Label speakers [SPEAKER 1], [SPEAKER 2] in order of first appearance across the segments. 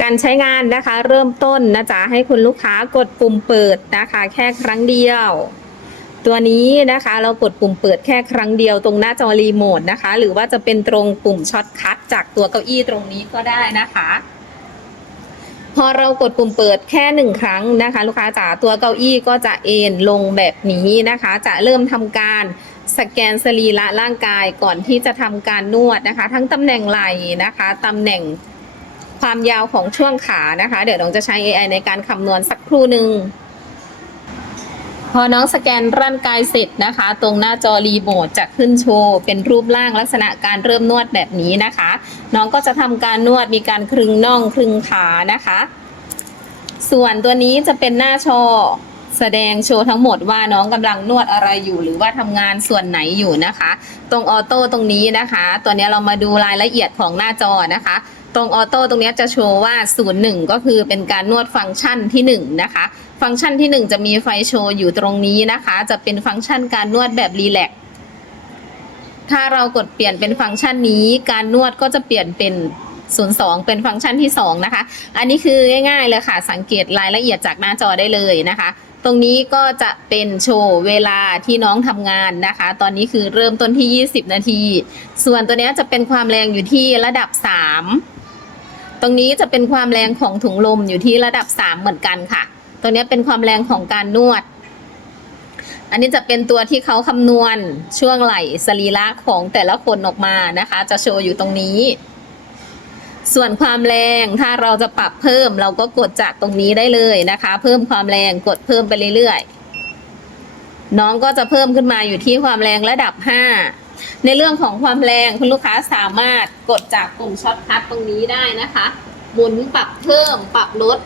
[SPEAKER 1] การใช้งานนะคะ เริ่มต้นนะจ๊ะให้คุณลูกค้ากดปุ่มเปิดนะคะ แค่ครั้งเดียว ตัวนี้นะคะเรากดปุ่มเปิดแค่ครั้งเดียวตรงหน้าจอรีโมทนะคะ หรือว่าจะเป็นตรงปุ่มช็อตคัทจากตัวเก้าอี้ตรงนี้ก็ได้นะคะ พอเรากดปุ่มเปิดแค่หนึ่งครั้งนะคะ ลูกค้าจ๋าตัวเก้าอี้ก็จะเอนลงแบบนี้นะคะ จะเริ่มทำการสแกนสรีระร่างกายก่อนที่จะทำการนวดนะคะ ทั้งตำแหน่งไหล่นะคะตำแหน่ง ความยาวของช่วงขานะคะ เดี๋ยวน้องจะใช้ AI ในการคำนวณสักครู่หนึ่งพอน้องสแกนร่างกายเสร็จนะคะ ตรงหน้าจอรีโมทจะขึ้นโชว์ เป็นรูปร่างลักษณะการเริ่มนวดแบบนี้นะคะ น้องก็จะทำการนวดมีการคลึงน่องคลึงขานะคะ ส่วนตัวนี้จะเป็นหน้าโชว์แสดงโชว์ทั้งหมดว่าน้องกำลังนวดอะไรอยู่ หรือว่าทำงานส่วนไหนอยู่นะคะ ตรงออโต้ตรงนี้นะคะ ตัวนี้เรามาดูรายละเอียดของหน้าจอนะคะ ตรงออโต้ตรงนี้จะโชว์ว่า 01 ก็คือเป็นการนวดฟังก์ชันที่ 1 นะคะ ฟังก์ชันที่ 1 จะมีไฟโชว์อยู่ตรงนี้นะคะ จะเป็นฟังก์ชันการนวดแบบรีแลกซ์ถ้าเรากดเปลี่ยนเป็นฟังก์ชันนี้ การนวดก็จะเปลี่ยนเป็น02 เป็นฟังก์ชันที่ 2 นะคะ อันนี้คือง่ายๆเลยค่ะ สังเกตรายละเอียดจากหน้าจอได้เลยนะคะ ตรงนี้ก็จะเป็นโชว์เวลาที่น้องทำงานนะคะ ตอนนี้คือเริ่มต้นที่ 20 นาที ส่วนตัวนี้จะเป็นความแรงอยู่ที่ระดับ 3 ตรงนี้จะเป็นความแรงของถุงลมอยู่ที่ระดับ 3 เหมือนกันค่ะตรงนี้เป็นความแรงของการนวด อันนี้จะเป็นตัวที่เขาคำนวณช่วงไหล่สรีระของแต่ละคนออกมานะคะ จะโชว์อยู่ตรงนี้ ส่วนความแรงถ้าเราจะปรับเพิ่มเราก็กดจากตรงนี้ได้เลยนะคะ เพิ่มความแรงกดเพิ่มไปเรื่อยๆน้องก็จะเพิ่มขึ้นมาอยู่ที่ความแรงระดับ 5 ในเรื่องของความแรงคุณลูกค้าสามารถกดจากปุ่มช็อตคัทตรงนี้ได้นะคะหมุนปรับเพิ่มปรับลด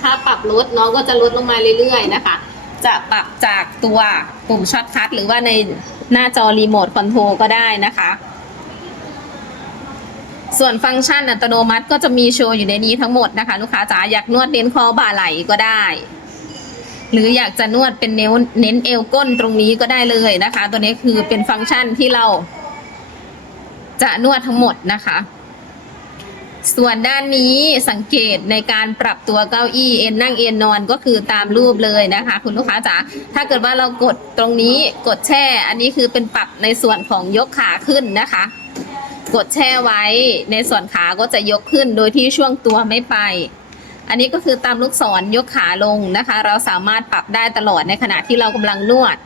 [SPEAKER 1] ถ้าปรับลดน้องก็จะลดลงมาเรื่อยๆนะคะ จะปรับจากตัวปุ่มช็อตคัทหรือว่าในหน้าจอรีโมทคอนโทรลก็ได้นะคะ ส่วนฟังก์ชันอัตโนมัติก็จะมีโชว์อยู่ในนี้ทั้งหมดนะคะ ลูกค้าจ๋าอยากนวดเน้นคอบ่าไหล่ก็ได้ หรืออยากจะนวดเป็นเน้นเน้นเอวก้นตรงนี้ก็ได้เลยนะคะ ตัวนี้คือเป็นฟังก์ชันที่เรา จะนวดทั้งหมดนะคะ ส่วนด้านนี้สังเกตในการปรับตัวเก้าอี้เอ็นนั่งเอ็นนอนก็คือตามรูปเลยนะคะ คุณลูกค้าจ๋าถ้าเกิดว่าเรากดตรงนี้กดแช่ อันนี้คือเป็นปรับในส่วนของยกขาขึ้นนะคะ กดแช่ไว้ในส่วนขาก็จะยกขึ้นโดยที่ช่วงตัวไม่ไป อันนี้ก็คือตามลูกศรยกขาลงนะคะ เราสามารถปรับได้ตลอดในขณะที่เรากำลังนวด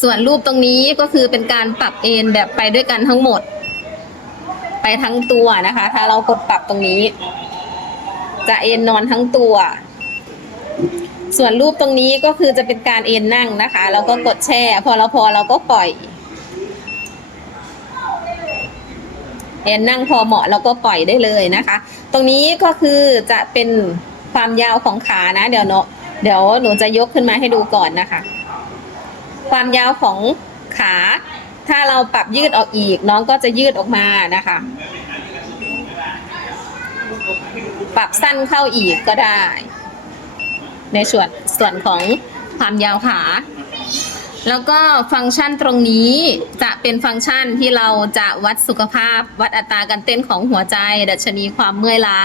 [SPEAKER 1] ส่วนรูปตรงนี้ก็คือเป็นการปรับเอนแบบไปด้วยกันทั้งหมด ไปทั้งตัวนะคะ ถ้าเรากดปรับตรงนี้ จะเอนนอนทั้งตัว ส่วนรูปตรงนี้ก็คือจะเป็นการเอนนั่งนะคะแล้วก็กดแช่ พอเราพอเราก็ปล่อย เอนนั่งพอเหมาะเราก็ปล่อยได้เลยนะคะ ตรงนี้ก็คือจะเป็นความยาวของขานะ เดี๋ยวเนาะเดี๋ยวหนูจะยกขึ้นมาให้ดูก่อนนะคะ ความยาวของขา ถ้าเราปรับยืดออกอีก น้องก็จะยืดออกมานะคะ ปรับสั้นเข้าอีกก็ได้ ในส่วนส่วนของความยาวขา แล้วก็ฟังก์ชันตรงนี้จะเป็นฟังก์ชันที่เราจะวัดสุขภาพ วัดอัตราการเต้นของหัวใจ ดัชนีความเมื่อยล้า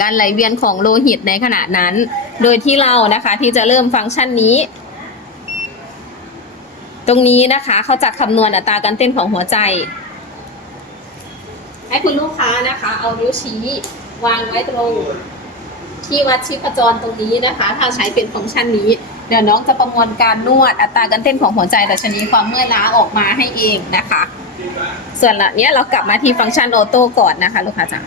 [SPEAKER 1] การไหลเวียนของโลหิตในขณะนั้น โดยที่เรานะคะที่จะเริ่มฟังก์ชันนี้ ตรงนี้นะคะเขาจะคำนวณอัตราการเต้นของหัวใจ ให้คุณลูกค้านะคะ เอานิ้วชี้วางไว้ตรง ที่วัดชีพจรตรงนี้นะคะ ถ้าใช้เป็นฟังก์ชันนี้ เดี๋ยวน้องจะประมวลการนวดอัตราการเต้นของหัวใจดัชนีความเมื่อยล้าออกมาให้เองนะคะ ส่วนละเนี้ยเรากลับมาที่ฟังก์ชันออโต้ก่อนนะคะ ลูกค้าจ๋า